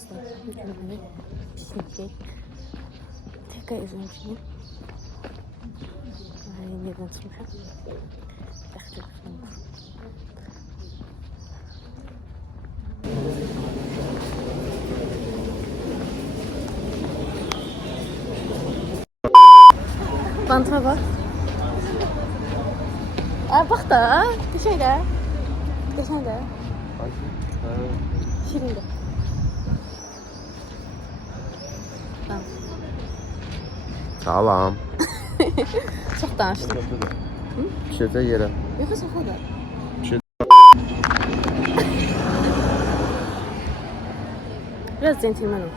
Dostlar, bugün piknik. Tek özümcüyüm. Yeniden çıkmışam. Yaxşı baxın. Bantıma bak. Aa, bak da. Geçen de. Geçen de. Şirin de. Tamam. Salam. Çok danıştım. Düşəcək yerə. Yox, çok da. Biraz centilmenim.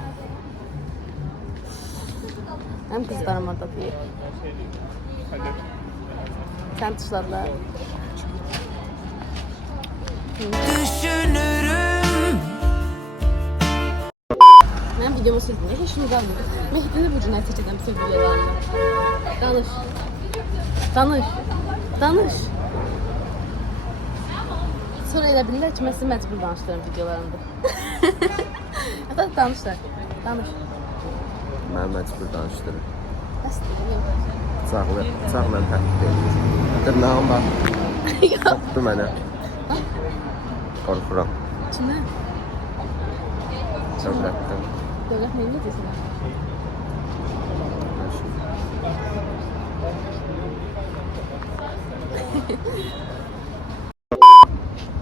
Hem kızlarım orada değil. Sen tuşladılar. Düşünürüm. Ben videomu sildim. Hiç şunu kalmadı. Mehdi'nin burcuna seçeceğim bütün videolarını. Danış. Danış. Danış. Sonra elə bilirlər ki, mən sizi məcbur danışdırırım videolarımda. Hatta danışlar. Danış. Mən məcbur danışdırım. Bəsdir. Bıçaqla təhdid edir. Dırnağım var. Qopdu mənə. Qorxuram. Kimə? Dövlətdən. Dövlət nə edirsən?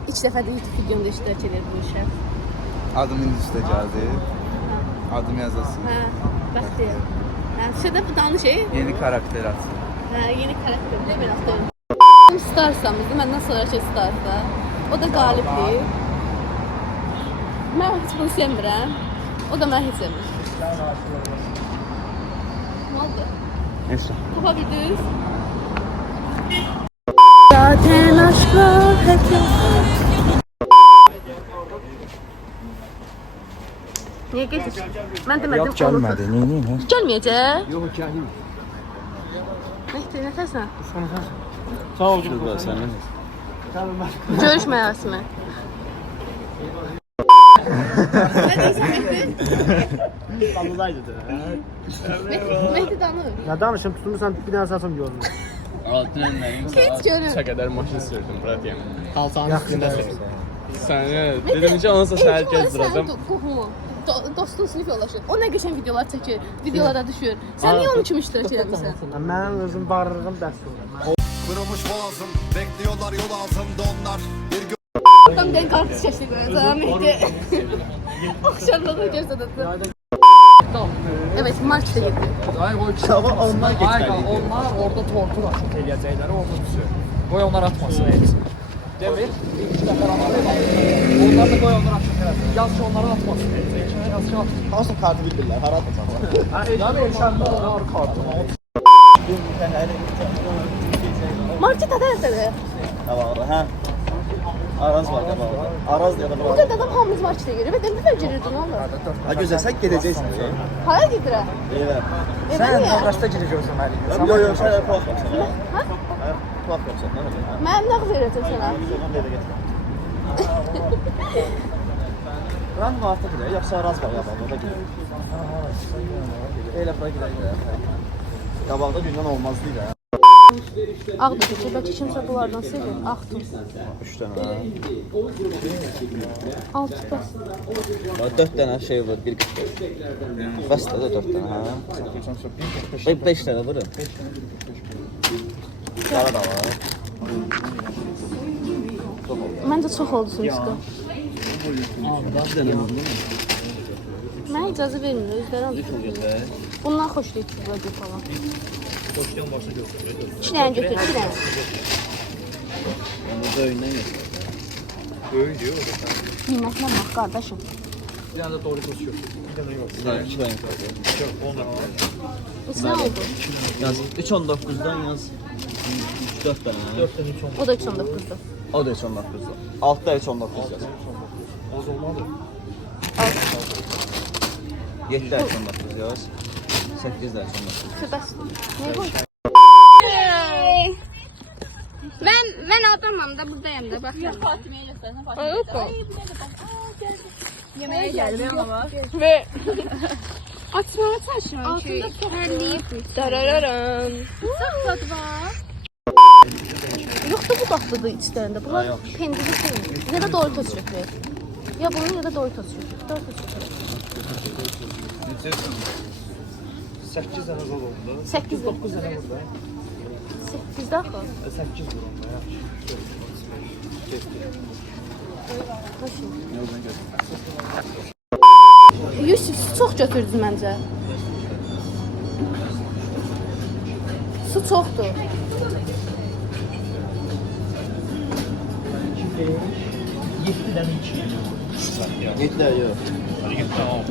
İlk dəfə də YouTube videomda iştirak edir bu işə. Adım indi üstə gəldi. Adım yazılsın. Hə, bəxtiyar. Hə, şurada bu danış. Yeni karakter atsın. Hə, yeni karakter də mən axtarıram. Starsamızdı, məndən sonra şey Starsa. O da qalibdir. Mən heç bunu sevmirəm. O da mən heç sevmir. Ne oldu? Neyse. Tapa bildiniz? Zaten aşkla niye getir? Ben demedim. Yok gelmedi. Niye? Gelmeyecek. Yok gelmedi. Mehdi ne dersen? Sağ ol canım. Senin. Görüş mərasimi. Damızdaydı da. Mehdi danır. Ya danışım tutulmuşsan bir dənə satım görürüm. Hiç görür. Nə qədər maşın sürdüm, brat yəni. Qalçanın üstündə sür. Səni dedim ki, onunsa səhər gəzdirəcəm. Qohumu. Dostun sinif yoldaşı. O nə qəşəng videolar çəkir, videolara düşür. Sən niyə onun kimi iştirak edirsən? Mənim özüm barırığım dəst olur. Kırılmış boğazım, bekliyorlar yol altında onlar. Bir Tam ben kartı şaşırdı böyle sana Mehdi. Akşamda gösterdi. Evet, Mart'ta gitti. Onlar orada tortur açıq eləyəcəkləri orada düşür. Qoy onlar atmasın heç. Demir, iki dəfə onlar da qoy onlar açıq eləsin. Yaz ki onları atmasın heç. Yaz ki atmasın. Nasıl kartı bildirlər? Hara atacaqlar? Yəni erkəndə var kartı. Market adresi. Tamam, hə. Araz var qabağında. Araz ya da Bu kadar adam hamımız markete giriyor ve demir girirdi ne olur? Ha gözəl, sən gedəcəksən. Hara gidirə? Evə. Evə niyə? Qardaşda girir gözləməliyik. Yox, yox, sən puaq yapsan. Ha? Puaq yapsan. Mənim nə verəcəm sənə? Ram vaxtı gidə, yoxsa Araz var qabağında, o da gidir. Elə bura gidə. Qabağda gündən olmazdı ya. Ağ da keçir, bəlkə kimsə bunlardan sevir. Ağ tut. 3 dənə. 6 bəs. 4 dənə şey var, bir qıtdır. Bəs də 4 dənə, hə? 5 dənə vurun. Qara da var. Məncə çox oldu sümüskü. Mənə icazə vermir, özləri alır. Bundan xoşlayıb çubuğa falan. Qoşdan başa götürür. 2 dənə götür, 2 dənə. Böyündən yox. Böyük diyor o da. Qiymətinə bax, qardaşım. Bir dənə də Doritos götür. Bir dənə yox. Bir dənə 2 dənə yox. Yox, ondan al. Bu nə oldu? Yaz 3.19-dan yaz 4 dənə. 4 dənə 3 O da 2.9-dur. O da 3.19-dan. Altda 3.19 yaz. az olmadı. 7 dənə 3.19 yaz. 8 dənə 3.19. Bəs. Niyə qoy? Ben adamım da buradayım da bak. Fatimiyə göstərsən, Olur mu? Yemeğe geldim ama. Ve Açmağı taşıyorum ki. darararan. Tadı var. Yoxdur bu daxtıdır içlərində. Bunlar pendiri şey. Ya da Doritos götürək. Ya bunu ya da Doritos götürək. Doritos götürək. 8 dənə zor oldu. 8 9 dənə burada. 8 daxı. 8 vur onda ya. Yusuf, su çox götürdünüz məncə. Su çoxdur. 7 dənə içilir. Yetlər yox.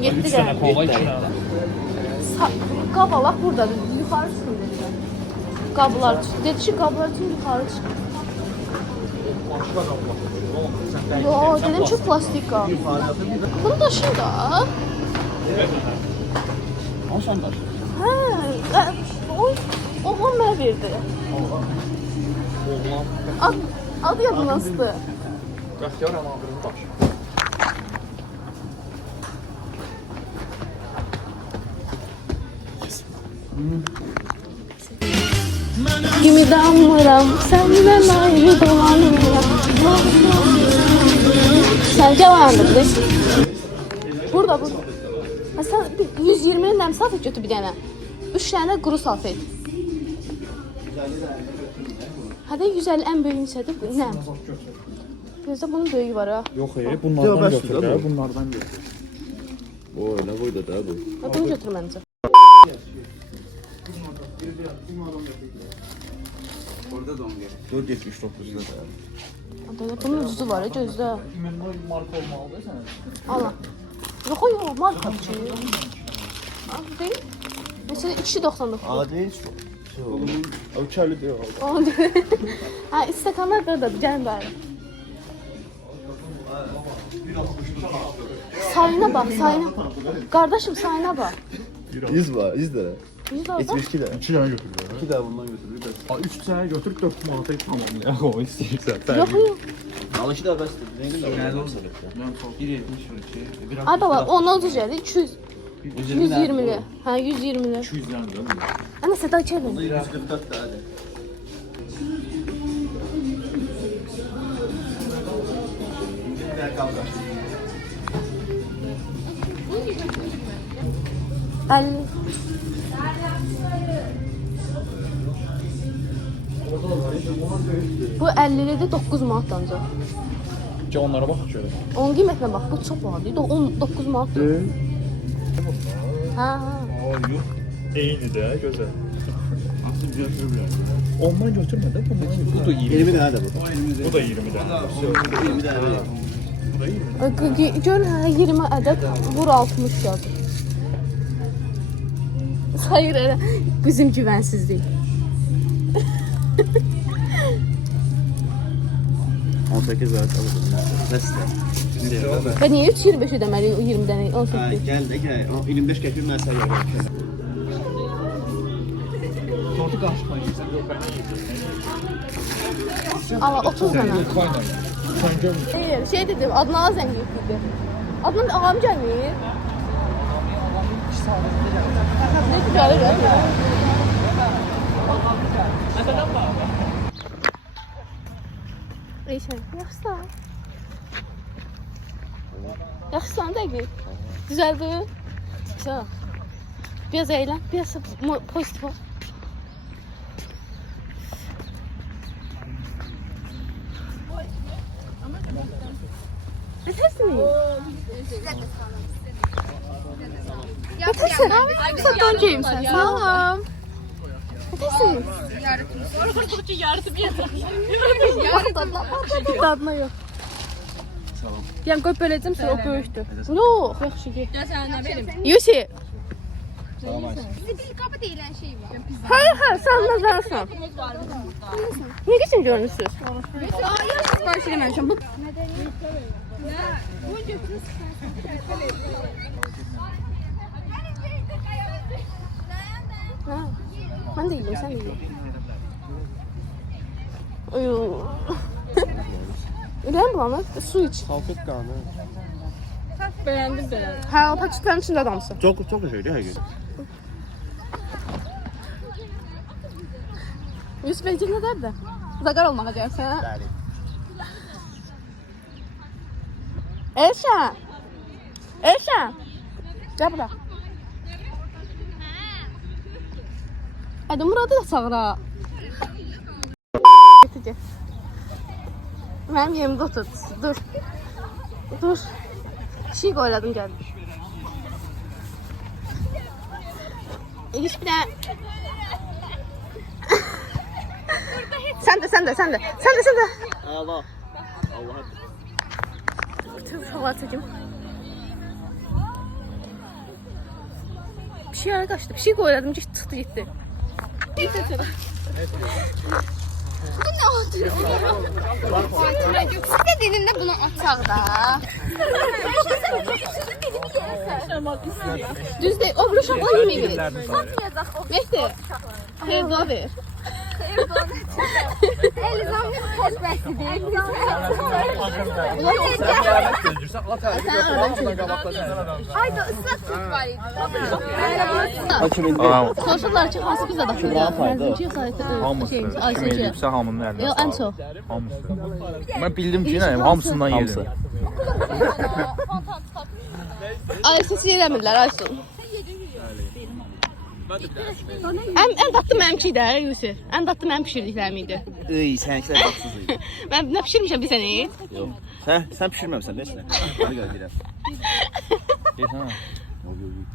7 3 dənə dənə. kola, 2 dənə. Qabalaq buradadır. Yuxarı çıxın dedi. Qablar üçün. Dedi ki, qablar üçün yuxarı çıxın. Başqa qapı. Yo, dedim ki, plastik qab. Bunu daşıyın da. Onsan daş. Hə, oğlan mənə verdi. Adı yadımdan çıxdı. Bəxtiyar Əmaqırın daşı. Kimi damıram, səndən ayrı dolanıram. Sən gəl Burada. Ha, sən 120 nəm salfet götür bir dənə. 3 dənə quru salfet. Hadi 150 ən böyüyü neçədir? Nəm. Gözdə bunun böyüyü var ha. Yox, bunlardan götür də, bunlardan götür. O elə buydu da bu. Bunu götür məncə. Orada da 10 gəlir. 4.79-da da. Bunun ucuzu var, gözdə. Ümumi marka olmalıdır sənə. Ala. Yox, yox, marka ki. Al, deyil. Mesela 2.99. Adi heç bu. O kərli deyil. Ha, istakanlar buradadır, gəlin bari. Sayına bak, sayına. Kardeşim sayına bak. 100 var, 100 lira. 100 orada. 72 lira. 2 dənə götür. 2 də bundan götürürük. 3 dənə götür, 4 manata tamamlayaq o istəyirsən. Yok yok. Alışı da bəsdir. Rəngin də olsa. 1.72. Ay baba, ondan ucuz geldi. 200. 120'li. Ha 120'li. 200 dənə də. Ana Seda çevir. 144 də hadi. El. Bu 50'li 9 manat ancaq. Ki onlara bax görək. Onun qiymətinə bax, bu çox bahadır. 19 manat. Ha, ha. Eyni də, gözəl. Ondan götürmə də, bundan götür. Bu da 20. 20 dənə də bu. Bu da 20 dənə. 20 dənə verir. Gör hə 20 ədəd, vur 60 yazır. Hayır, elə bizim güvənsizlik. 18 var alırım. Nəsə. Və niyə 3.25 ödəməliyik o 20 dənə 18? Gəl də gəl. 25 qəpik mən sənə verirəm. Tortu qarışmayın, sən yox, mən yiyəcəm. Ala 30 dənə. Sən görmür. Hayır, şey dedim, Adnan'a zəng etdi. Adnan ağam gəlmir. Ne güzel ya. Eyşən, yaxşısan. Yaxşısan dəqiq. Düzəldi. Güzel. Biraz eğlen, biraz pozitif ol. Ötesi mi? Ötesi. Sattan geyim sen. Salam. Ötesi mi? Dadına yok. Yani koy böleceğim sonra o böyüktü. Yok, yaxşı ki. Ya sen ne benim? Yusi. Dil kapı deyilen şey var. Hayır, sen nazarsan. Niye geçin görünürsünüz? Aa ya sipariş edememişim. Bu Ha. Ben de yiyorum, sen de yiyorsun. Öyle mi bulanır? Su iç. Salfet qanı. Beğendim beğendim. Hə, paketlərin içində damısı. Çok şeydi her gün. Yusuf Beyciğim ne derdi? Zagar olmağa gelsen. Bəli. Elşan. Elşan. Gel bura. Hadi Murat'ı da çağıra. Getir. Mənim yerimdə otur. Dur. Dur. Şey qoyladım gəldim. İliş bir də. Sen de. Allah. Allah'a. Tüm hava çekim. Bir şey ara kaçtı. Bir şey koyladım ki çıktı gitti. Siz de dilinde bunu atar da. Düz değil. O bir uşaqla yemeği verir. Mehdi. Xeyr dua ver. Elizamın xoşbəxtidir. Ayda ıslak tut var idi. Soruşurlar ki hansı bizə daxildir? Mənzimci yoxsa Ayşəci? hamının əlinə. Yox, ən çox. Hamısı. Mən bildim ki, nə, hamısından yedim. Ayşəsi yeləmirlər, Ayşun. Ən dadlı mənimki idi, Yusuf. Ən dadlı mənim pişirdiklərim idi. İyi, seninkiler baksız iyi. Mən nə pişirmişəm bir sənə? Yok. Sen pişirmemişsin, neyse. Hadi gel gidelim.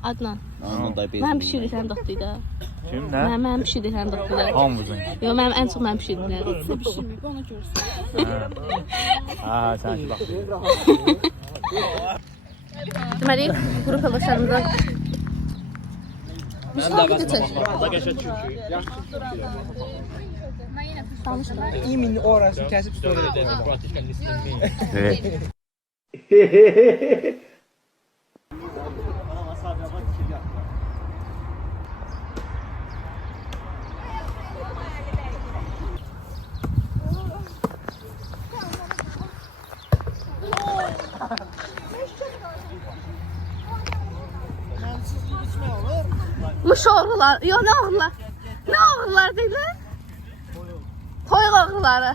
Adnan. Anam dayı Mənim pişirdiklərim dadlı idi. Kim, nə? Mənim pişirdiklərim dadlı idi. Hamımızın. Yox, mənim ən çox mənim pişirdiklərim. Hə, sən ki, bax. Deməli, qrup yoldaşlarımızdan İmin orası kəsib söyləyəcəm. Muş oğrular. Yox, nə oğrular? Nə oğrular deyirlər? Toyuq oğruları.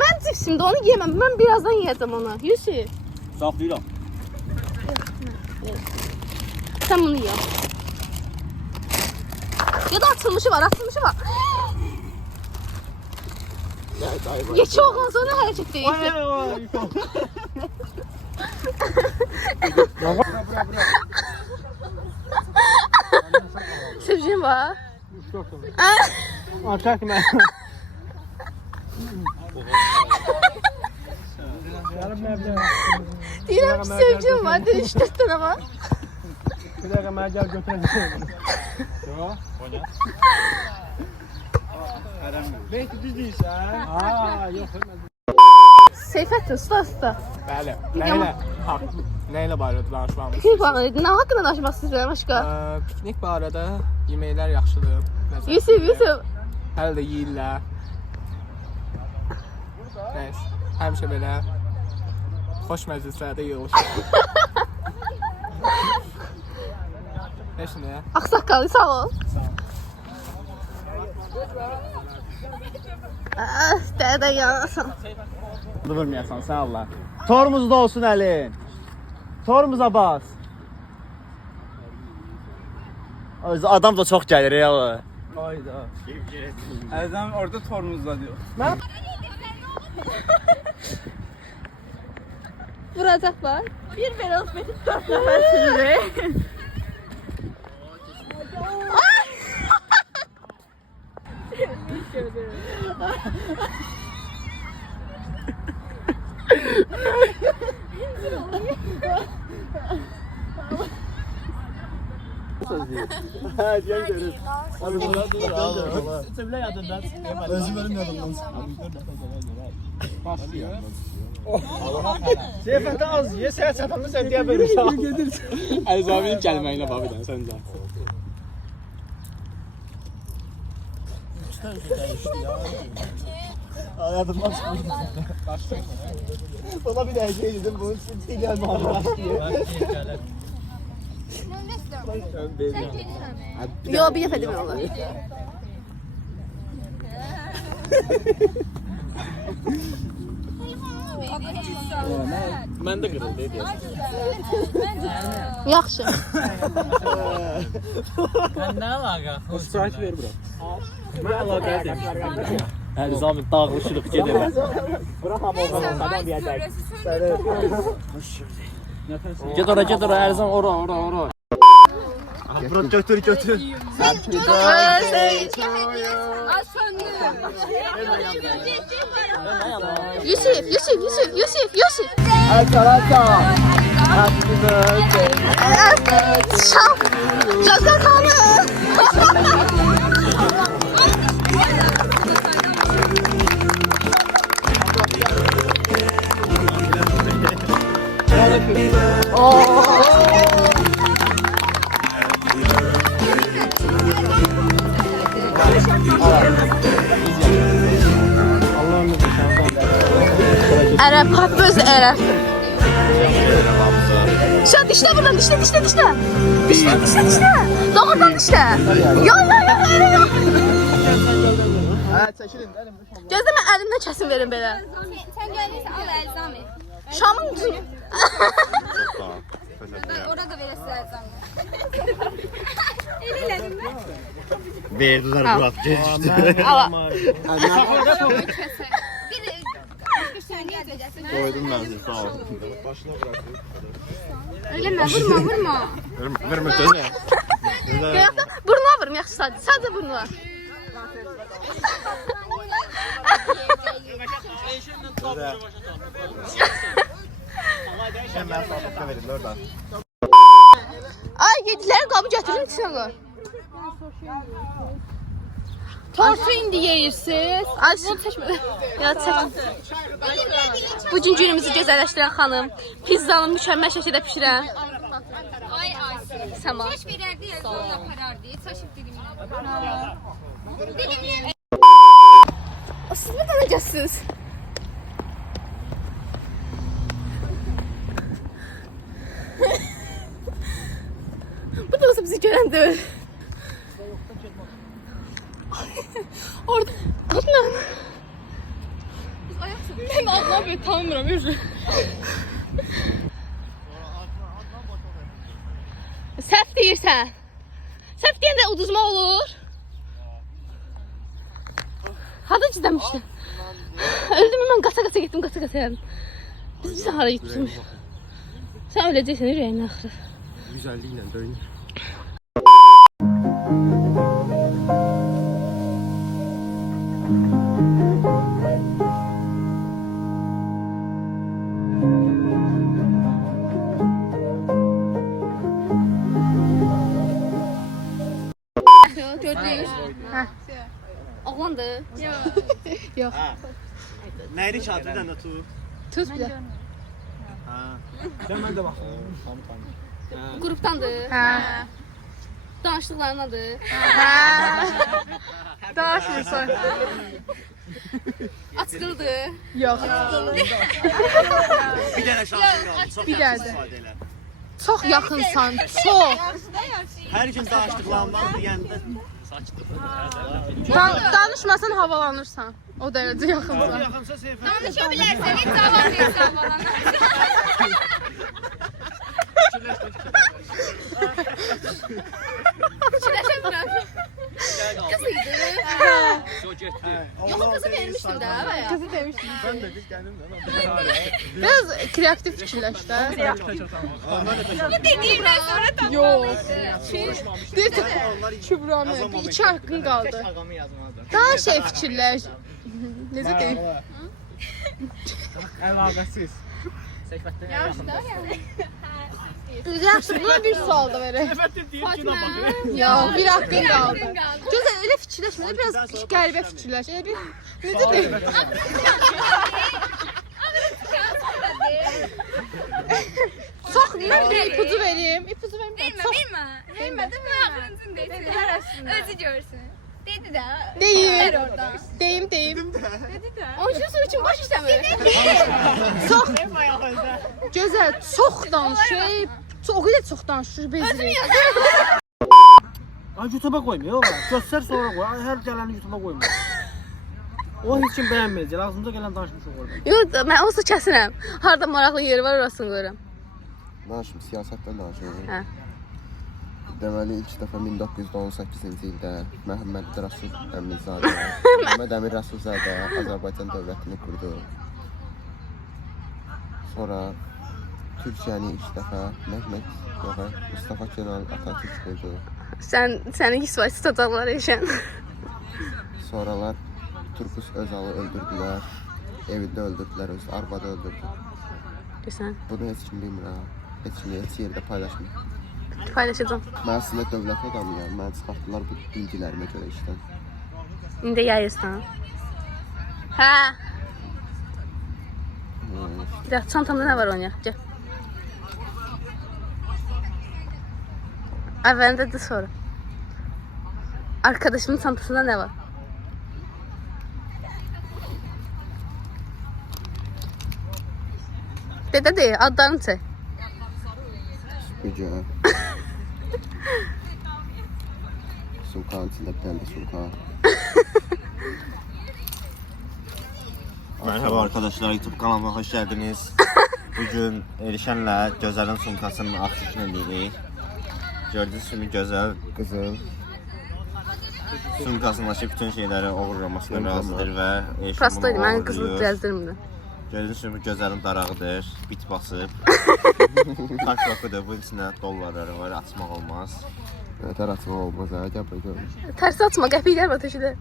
Mən cipsimdə onu yeməm. Mən birazdan yeyəcəm onu. Yusuf. Saxlayıram. Sən bunu ye. Ya da açılmışı var. Geçi oğlan sonra hərəkət deyilsin. Sevcim var. Artık mən. Deyirəm ki, sevcim var. Dedi 3-4 dənə var. Bir dəqiqə mənə gəl götürəcəm. Yox. Belki düz deyirsən. Yox. Seyfəttin, usta. Bəli. Nəylə barədə danışmamız? Piknik barədə. Nə haqqında danışmaq istəyirəm başqa? Piknik barədə yeməklər yaxşıdır. Yusuf. Hələ də yeyirlər. Nəysə, həmişə belə xoş məclislərdə yığılışır. Heç nə? Ağsaqqalı, sağ ol. Dədə yanasan. Vurmayasan, sen Allah. Tormuzda olsun elin. Tormuza bas. Adam da çok gelir ya. Hayda. Əlzəm orada tormuzda diyor. Vuracaqlar. Bir velosipedi 4 nəfər sürür. Seyfətə az ye, səhət çatanda sən deyə bilirsən. Əlzəmin gəlməyinə bax bir dənə səncə. Hayatımdan sıkıldım. Bana bir daha şey dedim, bunun için gelme Allah diye. Yo, bir dəfə demək olar. Ben de kırıldı. Yaxşı. Ne alaka? O Sprite ver bura. Ne alaka değil. Her zaman dağılışırıq gedir. Bırak ama oradan diyecek. Get ora, her zaman ora. Bırak götür. Yusuf. Happy birthday. Yazgan xanım. Ərəb, hafif özü ərəb. Şah, dişlə buradan, dişlə. Dişlə. Doğrudan dişlə. Yox, elə yox. Gözlə, mən əlimdən kəsim verim belə. Sen geldiyse al Elzami. Şamın düzgün. Orada verirsin Elzami. Elilerim ben. Verdiler Murat geçti. Ala. Bir saniye edeceksin. Koydum ben sizi sağ ol. Öyle mi? Vurma. Verme sözü. Burnuna vurum, yaxşı sadəcə burnuna. Hemen sağlıkta verin oradan. Ay, yediləri qabı götürün içinə qoy. Tortu indi yeyirsiniz. Ay, ya çək. Bugün günümüzü gözəlləşdirən xanım, pizzanı mükəmməl şəkildə pişirən. Ay. Səma. Saç vererdi ya sonra karardı. Saçıp dilimine. Dilimine. Siz mi tanıyacaqsınız? Bu da olsa bizi görən deyil. Orada... Adnan. Ben Adnan böyle tanımıram, yürü. Səhv deyirsən. Səhv deyəndə uduzma olur. Hada cidəmişdim. Öldüm mən qaça getdim, qaça gəldim. Biz hara gitmişim. Sen öləcəksən, ürəyin axırı. Güzelliğiyle dönün. Gördünüz. Oğlandı. Yok. Neydi çadırdan da tut. Tut bir de. Sen ben de bak. Gruptandı. Danışdıqlarındadır. Danışırsan. Açıqlıdır. Yok. Bir tane şansın kaldı. Çok Bir yakın geldi. ifadeyle. Çok yakınsan. Çok. Her gün danıştıklarımdan deyəndə Danışmasan havalanırsan. O derece yakınsan. yaxınsa seyfə. Danışabilirsen hiç havalanırsan. Kızıydı. Yok, kızı vermiştin de. Kızı demiştim. Ben de kız kendim de. Biraz kreatif fikirləş də. Dediğimden sonra tamam. Yok. Bir Kübra mı? Bir iki hakkın kaldı. Şakamı yazmalıdır. Daha şey fikirləş. Necə deyim? Əlaqəsiz. Seyfətdən yaxın. Yaxşı, buna bir sual da verək. Fatma. Yok, bir hakkın kaldı. Gözəl, elə fikirləşmə, biraz qəribə fikirləş. Elə bir, necə deyim? Çox, mən bir ipucu vereyim. İpucu vereyim. Verme. Verme de mi aklınızın değilsin? Özü görsün. Dedi de. Deyim. Orada. Deyim. Dedi de. Onun için için baş işləmir. Çox. Gözəl, çox danışır. O qədər çox danışır bezirik. Ay YouTube'a koymuyor oğlum. Göster sonra koy. Ay, her geleni YouTube'a koymuyor. O hiç kim beğenmeyecek. Ağzımıza gelen danışmış o orada. Yox, mən olsa kəsirəm. Harda maraqlı yeri var, orasını qoyuram. Danışım, siyasətdən danışıyorum. Hə. Deməli, ilk dəfə 1918-ci ildə Məhəmməd Rəsul Əmizadə, Məhəmməd Əmir Rəsulzadə Azərbaycan dövlətini qurdu. Sonra Türkiyəni ilk dəfə Mustafa Kemal Atatürk qurdu. Səni kisvayı tutacaqlar eşən. Sonralar Turkus Özalı öldürdülər, evində öldürdülər, öz arvadı öldürdü. Görsən, Bunu heç kim bilmir ha. Heç yerdə paylaşmır. paylaşacağım. Mən əslində dövlət adamıyam. Məni çıxartdılar bu bilgilərimə görə işdən. İndi yayırsan. Hə. Bir dakika, çantamda nə var oynayaq? Gəl. Əvvəlində də sonra. Arkadaşımın çantasında nə var? De, adlarını çək. Süpürgə. Sumkanın içində bir dənə də sumka. Merhaba arkadaşlar, YouTube kanalıma hoş geldiniz. Bugün Elişen'le Gözel'in sumkasının açılışını edirik. Gördüğünüz gibi Gözel Qızıl. sumkasındaki bütün şeyleri uğurlamasına razıdır ve Elişen Prostoydu, bunu mən qızıl uğurluyor. gəzdirmirdim. Gördüğünüz gibi Gözel'in darağıdır, bit basıp. Taş bakıdır, bunun içinde dollarları var, açmaq olmaz. Nətər açmaq olmaz ha, gəl bura gör. Tərsi açma, qəpiklər var təşədə.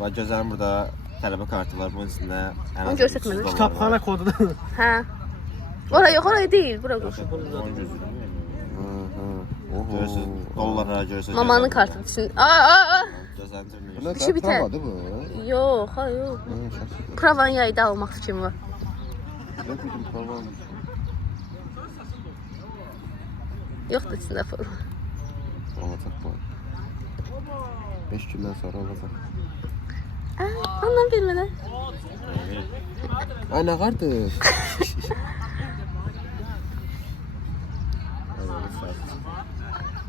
Ve Gözel'in burada tələbə kartı var, bunun içinde en Onu az göstərmədin. 300 dolar Kitapxana var. kodu da. Hə. Oraya yox, oraya deyil, bura qoş. Görürsünüz, dollarlara görürsünüz. Mamanın kartı üçün. Aa. Gözel'in Bu cebində. İşi nətər bitər. pravadır bu? Yox, ha yox. Şəkil. Pravanı yayda almaq fikrim var. Nə bildim, pravam. Yoxdur içində forma. Olacaq bu. 5 gündən sonra olacaq. Ondan vermədən. Ay, nə qardır?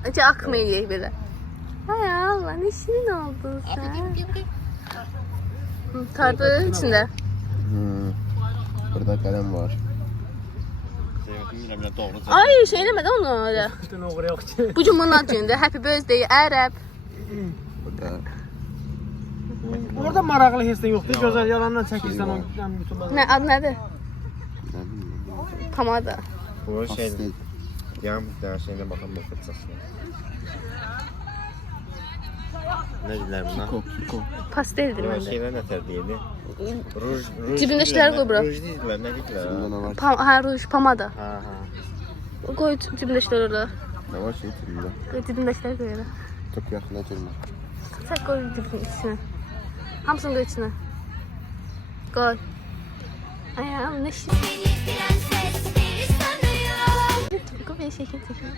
Acı akmayacaq belə. Ay Allah, nə şirin oldun sən. Kartı içində. Burada qələm var. Bilmirəm, doğru Ay, şey eləmədə onu öyle. Bütün o buraya okçu. Bu gün bunun ad günüdür. Happy birthday, Ərəb. Burada Orada maraqlı heç nə yoxdur. Gözəl yalandan çəkirsən onu YouTube'a. Nə, adı nədir? nə bilmirəm. Pomada. Bu şey, Pastel. yan bir tane şeyine bakalım bu fırçasına. Ne dediler buna? Kiko. Pasteldir Bu məndə. şeyler ne terdiydi? Ruj. Cibindekiləri qoy bura. Ruj değildiler, ne dediler? Bunda nə var? Hə, ruj, pomada. Ha ha. Qoy cibindəkiləri orada. Nə var şey içində? Qoy cibindəkiləri qoy orada. Çox yaxına girmə. Sən qoy cibinin içinə. Hamısını qoy içinə. Qoy. Ayağım nə şirin. Qoy bir şəkil çəkin.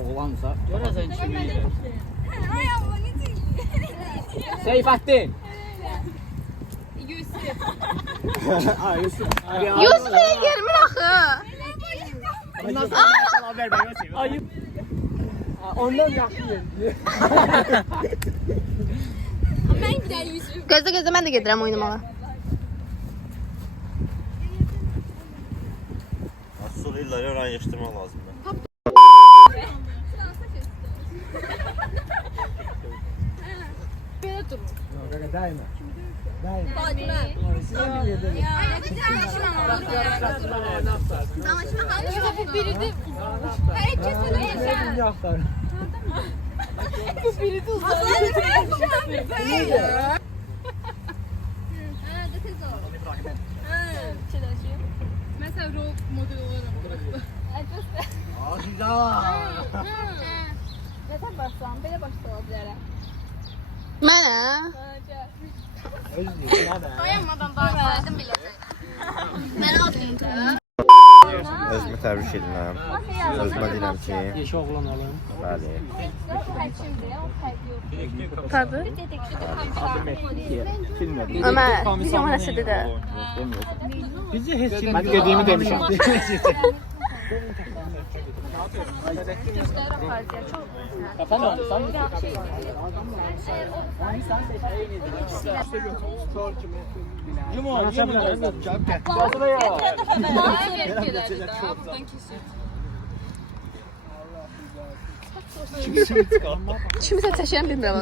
Oğlansa görəsən kimi. Seyfettin. Yusuf'a girmir axı. Ayıp. Ondan yaxşı yer. Gözlə mən də gedirəm oynamağa. Suriyelileri öğrenleştirme lazım. Daima. Bu biridir. Herkes bunu yaşar. Yaxtar. Bu biridir uzak. Mesela rol model olarak burası. Zaten başlan, belə başlayalım bilərəm. Mənə? Dayanmadan başlaydım bile. Mən atdım. Özümü təbrik edirəm. Sözümə deyirəm ki, Yeşil oğlan alın. bəli. Tadı? Ömer, bir yaman əsədi də. Bizi heç kim... Mən dediyimi demişəm. Kimisə çəkən bilmirəm.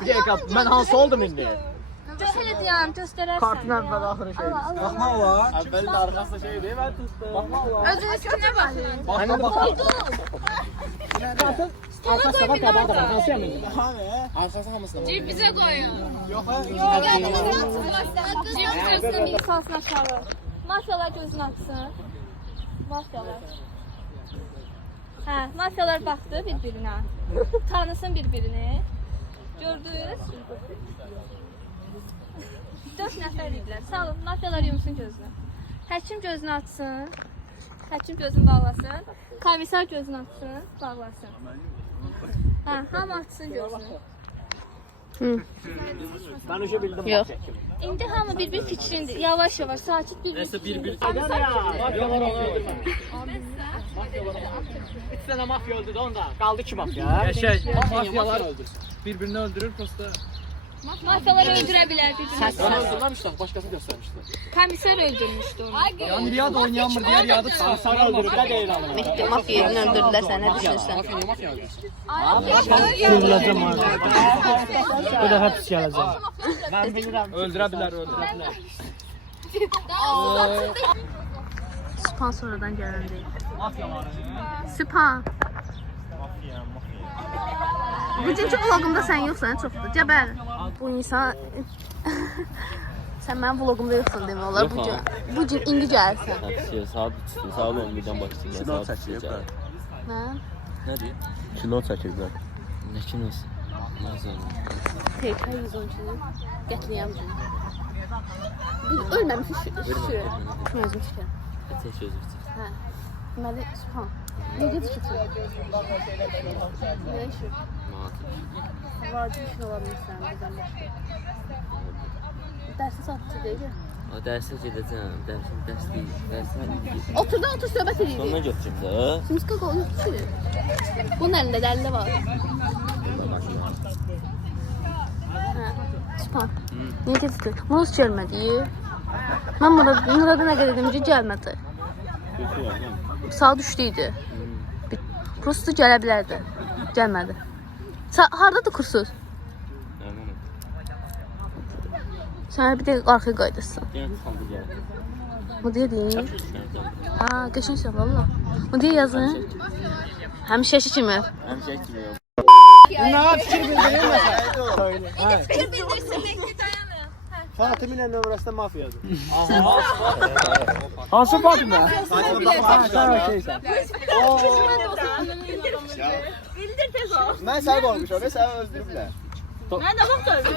Bir dəqiqə, mən hansı oldum indi? Göstərə deyəm, göstərərsən. Kartın əvvəl axırı şey. Baxmaq olar. Əvvəlin arxasında şey deyil, mən tutdum. Baxmaq olar. Özünüz kimə baxın? Baxma baxma. Arkasına Bak ya, hansı yanında? Arkası hamısında. Cib bizə qoyun. Yox ha? Cib gözünə bir kalsın aşağı. Mafiyalar gözünü açsın. Mafiyalar. Hə, mafiyalar baxdı bir-birinə. Tanısın bir-birini. Gördünüz? 4 nəfər idilər. Sağ olun, mafiyalar yumsun gözünü. Həkim gözünü açsın. Həkim gözünü bağlasın. Komissar gözünü açsın, bağlasın. Hə, hamı açsın gözünü. Ben uşa bildim. Yox. İndi hamı bir-bir fikrindir. Yavaş-yavaş, sakit bir-bir fikrindir. Mafyalar onu öldürmemiş. 3 tane mafya öldü de onda. Kaldı 2 mafya. Mafyalar birbirini öldürür prosta. Mafyalar öldürə bilər bir-birini. Ben öldürmemişler, başkası göstermişler. Komissar öldürmüşdü onu. Yani Riyad oynayanmır, diğer Riyad'ı sarı öldürür. Ne değil ama. Mehdi, mafya yerini öldürdülər sən, nə düşünürsən? Mafya öldürür. Sürüləcəm abi. Bu da hapis gələcəm. Ben bilirəm. Öldürə bilər, öldürə bilər. Span sonradan gələn deyil. Span. Bugünkü vlogumda sən yoxsan, çoxdur. Cəbəl. Bu insan... Sən mənim vlogumda yoxsan demək olar. Bu gün indi gəlsən. Saat 3-dür, saat 11-dən başlayacaq. Kino çəkib. Mən? Nə deyir? Kino çəkiblər. Nə kinosu? Nazır. TK 112-ni qətliyam günü. Ölməmiş şükür. Özüm şükür. Ətək sözü bitir. Hə. Deməli, Sübhan. Necə düşürsün? Nə işin? Vacib işin ola bilirsən, bizdən başqa. Dərsi saatçı deyil. O dərsə gedəcəm, dərs deyil. Otur da otur, söhbət edirik. Sonuna götürüm də. Simiska qol yoxdur ki. Bunun əlində, dəlində var. Hə, Sübhan. Niyə gecikdir? Muz gəlmədi. Mən Murada nə qədər dedim ki, gəlmədi. Saat 3'lüydü. Prosto gələ bilərdi. Gəlmədi. Hardadır kursuz? Sən bir də arxaya qaydırsın. Müdiyə deyin. Ha, qəşəngsən valla. Müdiyə yazın. Həmişəki kimi. Həmişəki kimi yox. Bunlar fikir bildirilməsə. Fikir bildirsin, bekle dayanın. Fatih ilə Növrəsdə mafiyadır. Hansı Fatih mə? Bildir tez ol. Mən səhv olmuşam, və səhv öldürüblər. Mən də vaxt öldüm.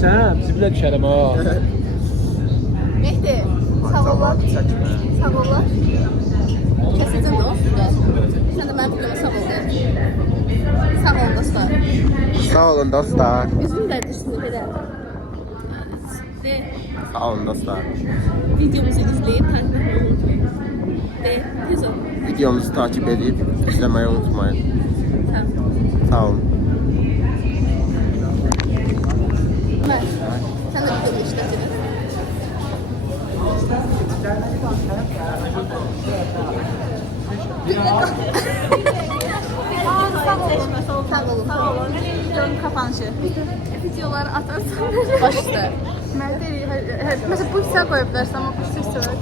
Sən bizi bilə düşərəm ha. Mehdi, sağ ollar. Sağ ollar. Kəsicəm də olsun da. Sən də mənim videoma sağ ol de. Sağ ol dostlar. Sağ olun dostlar. Üzüm dərdirsin belə. De, Sağ olun dostlar. videomuzu izləyib takip etməyi unutmayın. De, tez ol. Videomuzu takip edib izləməyi unutmayın. Sağ olun. Ömer, sən də videomu işlətdin. Sağ olun. Sağ olun. Videonun kapanışı. Videoları atarsan. Baş üstə. Mən deyil, məsələn bu hissə qoyub versən, amma bu hissə qoyub.